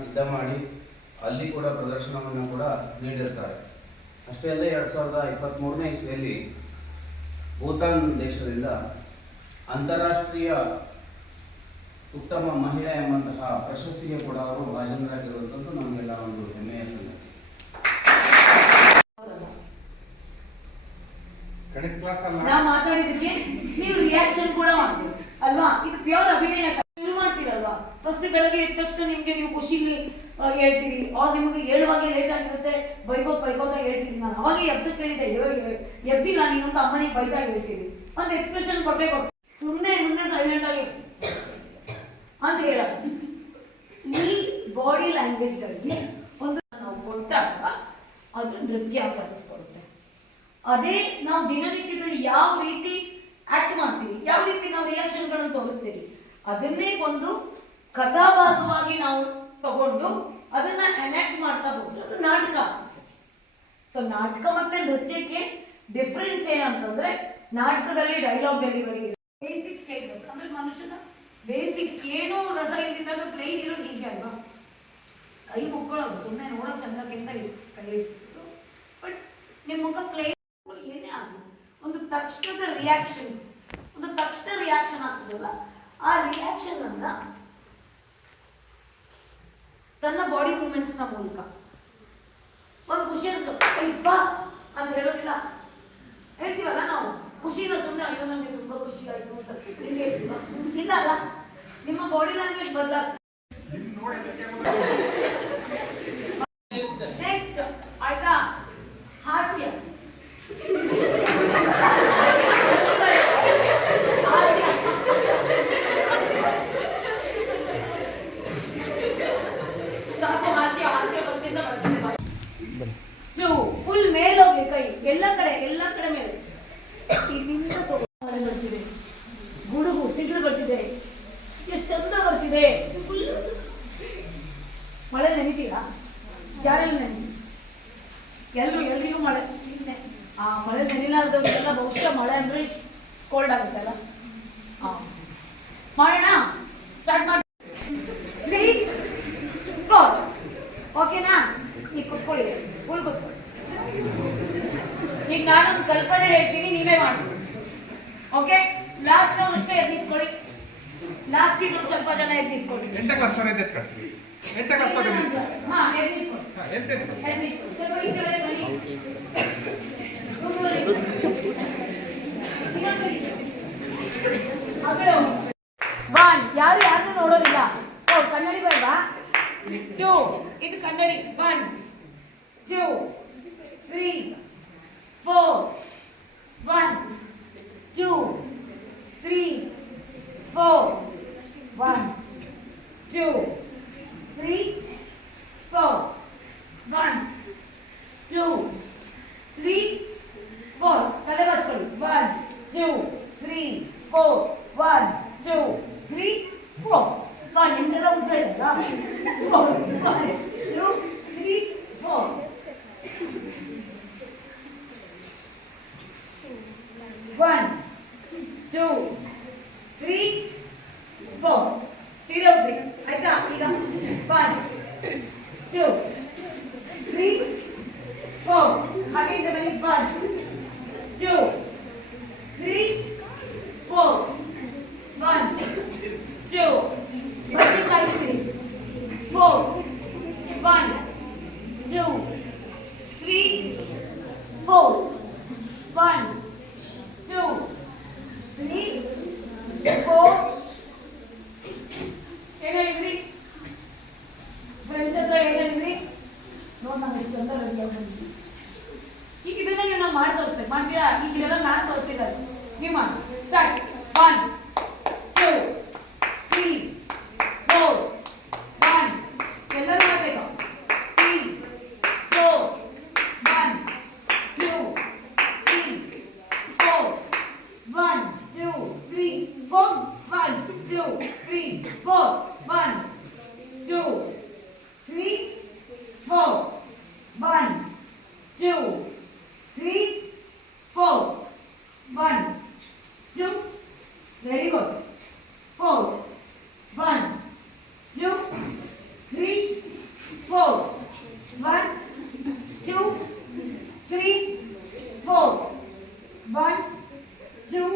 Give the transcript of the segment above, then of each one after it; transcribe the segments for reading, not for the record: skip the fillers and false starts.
ಸಿದ್ಧ ಮಾಡಿ ಅಲ್ಲಿ ಕೂಡ ಪ್ರದರ್ಶನವನ್ನು ಕೂಡ ನೀಡಿರ್ತಾರೆ. ಅಷ್ಟೇ ಅಲ್ಲದೆ 2023ನೇ ಇಸ್ವಿಯಲ್ಲಿ ಭೂತಾನ್ ದೇಶದಿಂದ ಅಂತಾರಾಷ್ಟ್ರೀಯ ಉತ್ತಮ ಮಹಿಳೆ ಎಂಬಂತಹ ಪ್ರಶಸ್ತಿಗೆ ಕೂಡ ಅವರು ಭಾಜನರಾಗಿರುವಂಥದ್ದು ನಮಗೆಲ್ಲ ಒಂದು ಹೆಮ್ಮೆಯ ಸಂಗತಿ. ನಾ ಮಾತಾಡಿದಕ್ಕೆ ನೀವು ರಿಯಾಕ್ಷನ್ ಕೂಡ ಮಾಡ್ತೀವಿ ಅಲ್ವಾ? ಇದು ಪ್ಯೂರ್ ಅಭಿನಯ. ಶುರು ಮಾಡ್ತೀರಲ್ವಾ, ಫಸ್ಟ್ ಬೆಳಗ್ಗೆ ಎದ್ದ ತಕ್ಷಣ ನಿಮ್ಗೆ ನೀವು ಖುಷಿಲಿ ಹೇಳ್ತೀರಿ, ಅವ್ರು ನಿಮಗೆ ಹೇಳುವಾಗೆ ಲೇಟ್ ಆಗಿರುತ್ತೆ, ಬೈಕೋತ ಹೇಳ್ತೀರಿ. ನಾನು ಅವಾಗ ಎಬ್ಸಕ್ಕೆ ಹೇಳಿದೆ, ಎಬ್ಸಿಲ್ಲ ನೀನು ಅಂತ ಅಮ್ಮನಿಗೆ ಬೈದಾಗ ಹೇಳ್ತೀರಿ. ಒಂದು ಎಕ್ಸ್ಪ್ರೆಷನ್ ಕೊಟ್ಟೆ ಸುಮ್ಮನೆ ಸೈಲೆಂಟ್ ಆಗಿ ಅಂತ ಹೇಳ. ಈ ಬಾಡಿ ಲ್ಯಾಂಗ್ವೇಜ್ಗಳಿಗೆ ಒಂದು ನಾವು ಕೊಟ್ಟಾಗ ಅದು ನೃತ್ಯ ಕಲಿಸ್ಕೊಡುತ್ತೆ. ಅದೇ ನಾವು ದಿನನಿತ್ಯದಲ್ಲಿ ಯಾವ ರೀತಿ ಆಕ್ಟ್ ಮಾಡ್ತೀವಿ, ಯಾವ ರೀತಿ ನಾವು ರಿಯಾಕ್ಷನ್ಗಳನ್ನು ತೋರಿಸ್ತೀವಿ, ಅದನ್ನೇ ಒಂದು ಕಥಾಭಾಗವಾಗಿ ನಾವು ತಗೊಂಡು ಅದನ್ನ ಎನಾಕ್ಟ್ ಮಾಡ್ತಾ ಹೋದ್ರೆ ಅದು ನಾಟಕ. ಸೊ ನಾಟಕ ಮತ್ತೆ ನೃತ್ಯಕ್ಕೆ ಡಿಫ್ರೆನ್ಸ್ ಏನಂತಂದ್ರೆ, ನಾಟಕದಲ್ಲಿ ಡೈಲಾಗ್ ಡೆಲಿವರಿ ಬೇಸಿಕ್ ಸ್ಟೇಟಸ್ ಅಂದ್ರೆ ಮನುಷ್ಯನ ಬೇಸಿಕ್ ಏನೋ ರಸ ಇಲ್ದಿದ್ದಾಗ ಪ್ಲೇನ್ ಇರೋದು ಹೀಗೆ ಅಲ್ವಾ, ಕೈ ಮುಕ್ಕೊಳ್ಳೋದು ಸುಮ್ಮನೆ ನೋಡೋದು ಚಂದಕ್ಕಿಂತ ಕೈ ಬಟ್ ನಿಮ್ಮ ಮುಖ ಪ್ಲೇನ್ ಏನೇ ಆಗಲಿ ಒಂದು ತಕ್ಷಣದ ರಿಯಾಕ್ಷನ್ ಆಗ್ತದಲ್ಲ, ಆ ರಿಯಾಕ್ಷನ್ ಅನ್ನ ತನ್ನ ಬಾಡಿ ಮೂವ್ಮೆಂಟ್ಸ್ ನ ಮೂಲಕ ಒಂದು ಖುಷಿ ಅಪ್ಪ ಅಂತ ಹೇಳೋದಿಲ್ಲ, ಹೇಳ್ತೀವಲ್ಲ ನಾವು ಖುಷಿನ ಸುಮ್ಮನೆ ಅಯ್ಯೋ ನನಗೆ ತುಂಬಾ ಖುಷಿ ಆಯ್ತು ಅಂತ ಹೇಳ್ತೀವ, ಇಲ್ಲ ಅಲ್ಲ, ನಿಮ್ಮ ಬಾಡಿ ಲ್ಯಾಂಗ್ವೇಜ್ ಬದಲಾಗ್ತದೆ. ನೆಕ್ಸ್ಟ್ ಆಯ್ತಾ, ಹಾಸ್ಯ. ಫುಲ್ ಮೇಲೋಗ್ಲಿ ಕೈ ಎಲ್ಲ ಕಡೆ ಮೇಲೆ ಇಲ್ಲಿಂದ ಬರ್ತಿದೆ, ಗುಡುಗು ಸಿಡಿಲು ಬರ್ತಿದೆ, ಎಷ್ಟು ಚಂದ ಬರ್ತಿದೆ. ಮಳೆ ನೆನಿತೀರಾ? ಯಾರೆಲ್ಲ ನೆನೀತಿ? ಎಲ್ರಿಗೂ ಮಳೆ. ಆ ಮಳೆ ನೆನಿಲಾರ್ದವ್ರಿಗೆಲ್ಲ ಬಹುಶಃ ಮಳೆ ಅಂದ್ರೆ ಕೋಲ್ಡ್ ಆಗುತ್ತಲ್ಲ. ಮಾಡೋಣ, ಸ್ಟಾರ್ಟ್ ಮಾಡಿ. 3, 4 ಓಕೆನಾ? ಈಗ ಕುತ್ಕೊಳ್ಳಿ, ಫುಲ್ ಕುತ್ಕೊಳ್ಳಿ. ಈಗ ನಾನೊಂದು ಕಲ್ಪನೆ ಹೇಳ್ತೀನಿ, ನೀವೇ ಮಾಡಿ. ಓಕೆ, ಲಾಸ್ಟ್ ನಾವು ಅಷ್ಟೇ ಎದ್ದು ನಿಂತ್ಕೊಳ್ಳಿ. ಲಾಸ್ಟ್ ಇನ್ನು ಸ್ವಲ್ಪ ಜನ ಎದ್ದು ನಿಂತ್ಕೊಳ್ಳಿ. ಹಾ, ಎದ್ದು ನಿಂತ್ಕೊಳ್ಳಿ. ಸ್ವಲ್ಪ ಈ ಕಡೆ ಬನ್ನಿ. ಯಾರು ನೋಡೋದಿಲ್ಲ. ಕನ್ನಡಿ ಬೇಡವಾ? 2 ಇದು ಕನ್ನಡಿ. 1 2 3 4 1 2 3 4 1 2 3 4 1 2 3 4 ತಲೆ ಬಾಚ್ಕೊಳ್ಳಿ. 1 2 3 4 1 2 3 4 ನಿಮ್ಗೆಲ್ಲ ಉದ್ದ ಇರಲ್ಲ. 1 2 3 4 1 2 3 4 ಸೀರೆ ಉದ್ರಿ ಆಯ್ತಾ? ಈಗ 1 2 3 4 ಹಾಗೆ ಬನ್ನಿ. 1 2 3 4 1 2 ಬನ್ನಿ ಕಾಯ್ತೀವಿ. 4 1 2 3 4 1 2 3 4 ಏನಿದ್ರಿ ಫ್ರೆಂಡ್ಸ್ ಹತ್ರ ಏನಿದ್ರಿ? 4. 1, 2, 3, 4. 1, 2,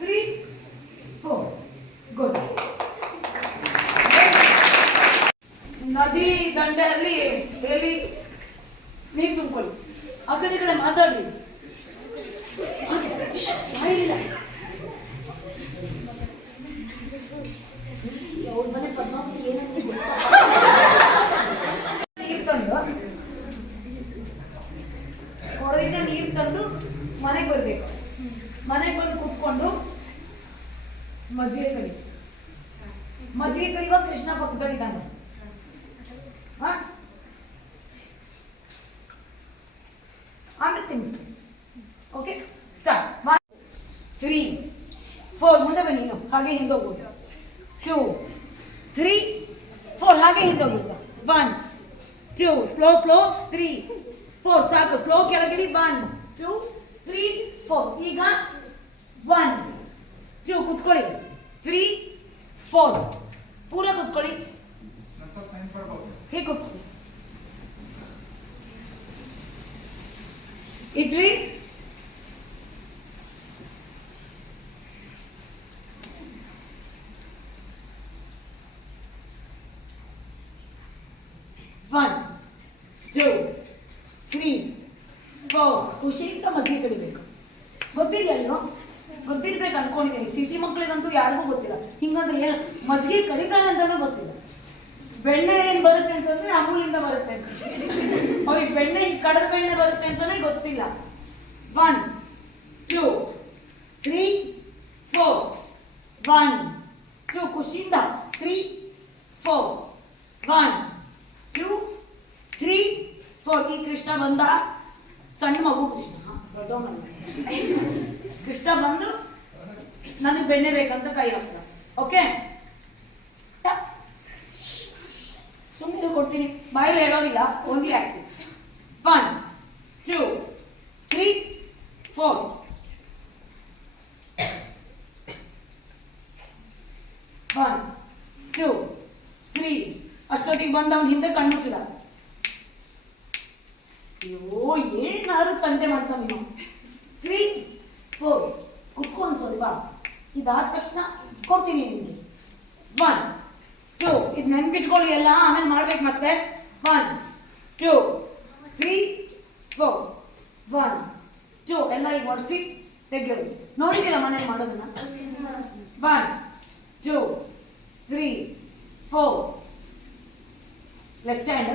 3, 4. Good. ನದಿ ದಂಡೆಯಲ್ಲಿ ಎಲ್ಲಿ ನೀರು ತುಂಬಿಕೊಳ್ಳಿ. ಆ ಕಡೆ ಈ ಕಡೆ ಮಾತಾಡಿ. ಅವ್ರ ಮನೆ ಪದ್ಮಾವತಿ ಏನಂತ ನೀರು ತಂದು ಹೊರದಿಂದ ನೀರು ತಂದು ಮನೆಗೆ ಬರ್ಬೇಕು. ಮನೆಗೆ ಬಂದು ಕೂತ್ಕೊಂಡು ಮಜ್ಜಿಗೆ ಕಡಿಯುವಾಗ ಕೃಷ್ಣ ಪಕ್ಕದಲ್ಲಿದ್ದಾನೆ. ಆಮೇಲೆ ತಿನ್ನಿಸಿ. Okay, start. 1, 3, 4. ಮುಂದೆ ಬನ್ನಿ. ನೀನು ಹಾಗೆ ಹಿಂದೋಗ್ಬೋದು. 2, 3, 4. ಹಾಗೆ ಹಿಂದೋಗ್ಬೋದು. 1, 2. ಸ್ಲೋ 3, 4. ಸಾಕು. ಸ್ಲೋ ಕೆಳಗಿಡಿ. 1, 2, 3, 4. ಈಗ 1, 2. ಕುತ್ಕೊಳ್ಳಿ. 3, 4. ಪೂರ ಕುತ್ಕೊಳ್ಳಿ. ಹೀಗೆ ಕುತ್ಕೊಳ್ಳಿ. ಇಟ್ರಿ. ಒನ್, 2, 3, 4. ಖುಷಿಯಿಂದ ಮಜ್ಜಿಗೆ ಕಡಿಬೇಕು. ಗೊತ್ತಿದೆಯಾ? ಇದು ಗೊತ್ತಿರ್ಬೇಕು ಅನ್ಕೊಂಡಿದ್ದೀನಿ. ಸಿಟಿ ಮಕ್ಕಳಿಗಂತೂ ಯಾರಿಗೂ ಗೊತ್ತಿಲ್ಲ. ಹಿಂಗಂದ್ರೆ ಏನು ಮಜ್ಜಿಗೆ ಕಡಿತಾನೆ ಅಂತಾನೂ ಗೊತ್ತಿಲ್ಲ. ಬೆಣ್ಣೆ ಏನು ಬರುತ್ತೆ ಅಂತಂದ್ರೆ ಅಮೂಲಿಂದ ಬರುತ್ತೆ ಅಂತ. ಅವ್ರಿಗೆ ಬೆಣ್ಣೆ ಕಡದ ಬೆಣ್ಣೆ ಬರುತ್ತೆ ಅಂತಾನೆ ಗೊತ್ತಿಲ್ಲ. 1, 2, 3, 4. 1, 2. ಖುಷಿಯಿಂದ 3, 4. 1, 2, 3, 4. ಈ ಕೃಷ್ಣ ಬಂದ. ಸಣ್ಣ ಮಗು ಕೃಷ್ಣ. ಕೃಷ್ಣ ಬಂದು ನನಗೆ ಬೆಣ್ಣೆ ಬೇಕಂತ ಕೈ ಹಾಕ್ತ. ಓಕೆ, ಸುಮ್ಮನೆ ಕೊಡ್ತೀನಿ. ಬಾಯಲ್ಲಿ ಹೇಳೋದಿಲ್ಲ, ಓನ್ಲಿ ಆಕ್ಟಿವ್. 1, 2, 3, 4. 1, 2, 3. ಅಷ್ಟೊತ್ತಿಗೆ ಬಂದು ಅವ್ನ ಹಿಂದೆ ಕಣ್ಣುಚ್ಚಿದ. ಅಯ್ಯೋ, ಏನಾದ್ರು ತಂಟೆ ಮಾಡ್ತಾನೆ ನೀನು. 3, 4. ಕುತ್ಕೊಂಡು ಸ್ವಲ್ಪ. ಇದಾದ ತಕ್ಷಣ ಕೊಡ್ತೀನಿ ನಿಮಗೆ. 1, 2. ಇದು ನೆನ್ಪಿಟ್ಕೊಳ್ಳಿ ಎಲ್ಲ, ಆಮೇಲೆ ಮಾಡ್ಬೇಕು ಮತ್ತೆ. 1, 2, 3, 4. 1, 2. ಎಲ್ಲ ಈಗ ಒಡಿಸಿ ತೆಗೆಯೋದು. ನೋಡಿದ್ದೀರಾ ಮನೇಲಿ ಮಾಡೋದನ್ನ? 1, 2, 3, 4. Left hand.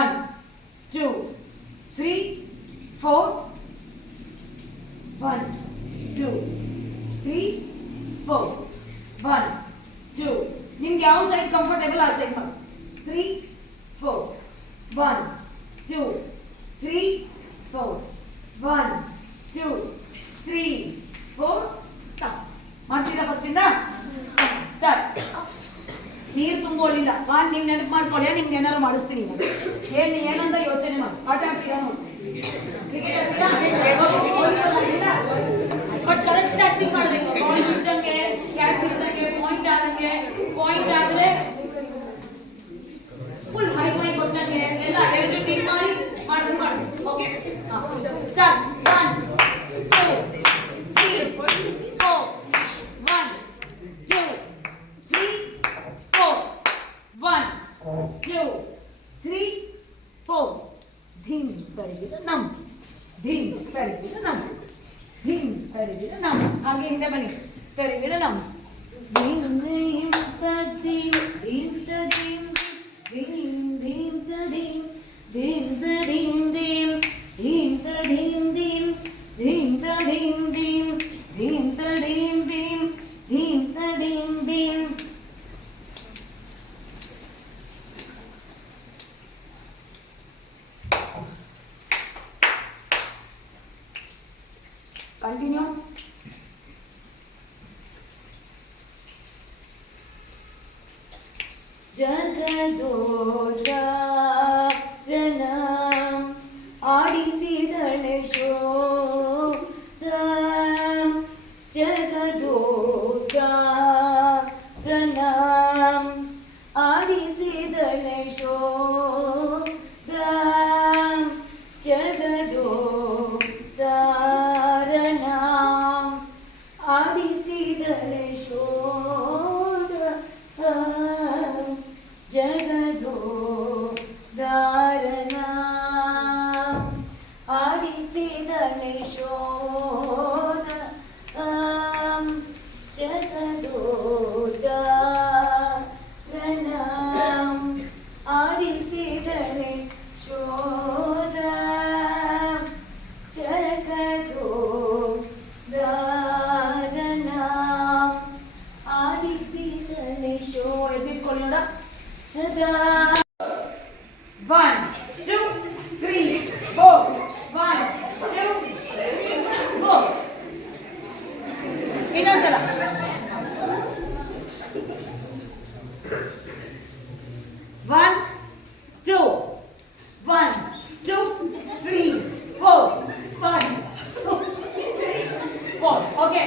1, 2, 3, 4. 1, 2, 3, 4. 1, 2. ನಿಮ್ಗೆ ಯಾವ ಸೈಡ್ ಕಂಫರ್ಟೇಬಲ್ ಆ ಸೈಡ್ ಮಾಡಿ. 3, 4. 1, 2, 3, 4. 1, 2, 3, 4. ಮಾಡ್ತೀರಾ? ಫಸ್ಟಿಂದ ಸ್ಟಾರ್ಟ್. ನೀರು ತುಂಬೋಳಿಂದ. ನೀವು ನೆನಪು ಮಾಡ್ಕೊಳ್ಳಿ. ನಿಮ್ಗೆ ಏನಾರು ಮಾಡಿಸ್ತೀನಿ. ಏನಂತ ಯೋಚನೆ ಮಾಡಿ. ಆಟ ಆಡ್ತೀರಾ? ಬಟ್ ಕರೆಕ್ಟ್ ಆಕ್ಟಿಂಗ್ ಮಾಡಬೇಕು. ಬಾಲ್ ಇದ್ದಂಗೆ, ಕ್ಯಾಚ್ ಇದ್ದಂಗೆ, ಪಾಯಿಂಟ್ ಆದಂಗೆ. ಪಾಯಿಂಟ್ ಆದ್ರೆ ಫುಲ್ ಹೈ ಫೈ ಕೊಟ್ಟಂಗೆ ಎಲ್ಲ ಎವ್ರಿಥಿಂಗ್ ಮಾಡಿ ಮಾಡಿ. Okay, start. 1, 2, 3, 4. 1, 2, 3, 4. 1, 2, 3, 4. ಧೀಮ್ ಕರಿಗಿದ ನಮ್. ಧೀಮ್ ಕರಿಗಿದ ನಮ್. ಧೀಮ್ ಕರಿಗಿದ ನಮ್. ಹಾಗೆ ಹಿಂದೆ ಬನ್ನಿ. ಕರಿಗಿದ ನಮ್. ಧೀಮ್ ಧೀಮ್ ತದೀಮ್ ಧೀಮ್ ತದೀಮ್ ಧೀಮ್ ಧೀಮ್ ತದೀಮ್ ಧೀಮ್ ತದೀಮ್ ಧೀಮ್ ಧೀಮ್ ತದೀಮ್ ಧೀಮ್ ಧೀಮ್ ತದೀಮ್ ಧೀಮ್ ಧೀಮ್ ತದೀಮ್ ಧೀಮ್ ಧೀಮ್ ತದೀಮ್ ಧೀಮ್. Continue. ಜಗದೋದ್ಧಾರನಂ ಆಡಿಸಿದಳೆ ಶೋಧ. ಜಗದೋದ್ಧಾರನಂ ಆಡಿಸಿದ ಆಡಿಸಿದಳೆ ಶೋಧ ಜಗದೋದ್ಧಾರಣ ಆಡಿಸಿದಳೆ ಶೋಧ ಜಗದೋದ್ಧಾರಣ ಆಡಿಸಿದಳೆ ಶೋಧ ಜಗದೋದ್ಧಾರಣ ಆಡಿಸಿದಳೆ ಶೋಧ ಜಗದೋದ್ಧಾರಣ ಆಡಿಸಿದಳೆ ಶೋ ಎದ್ದಿಟ್ಕೊಳ್ಳಿ ನೋಡ ಸದಾ 1 2 3 4 1 2 3 4 ಇನ್ನೊಂದ್ಸಲ 1 2 1 2 3 4 5 2 3 4 ಓಕೆ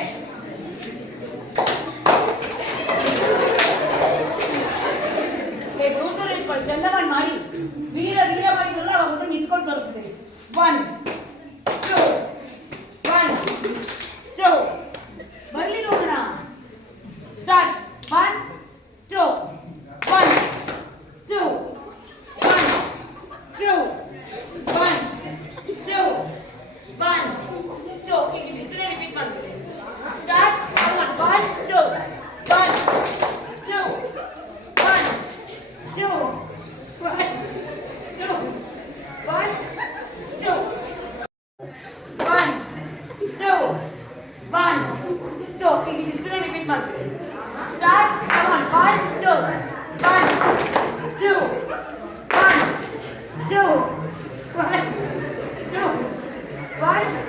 ದೂರ ಇಟ್ಕೊಳ್ಳಿ ಚಂದವಾಗಿ ಮಾಡಿ ವೀರ ವೀರ ಮಾಡಿದ್ರಲ್ಲ ಅವಾಗ ಒಂದು ನಿಂತ್ಕೊಂಡು ತೋರಿಸ್ತೀವಿ 1 2 1 2 ಬರಲಿ ನೋಡೋಣ ಸ್ಟಾರ್ಟ್ 1 2 1 2 1 2 1 2 1 2 ಈಗ ಇಷ್ಟೇ ರಿಪೀಟ್ ಮಾಡ್ತೀವಿ ಸ್ಟಾರ್ಟ್ 1 2 1 2 1 2 1 2 1 2 1 2 1 2 ಈಗ ಇಷ್ಟೇ ರಿಪೀಟ್ ಮಾಡ್ತೀವಿ ಸ್ಟಾರ್ಟ್ 1 2 1 2 1 2 1 2 1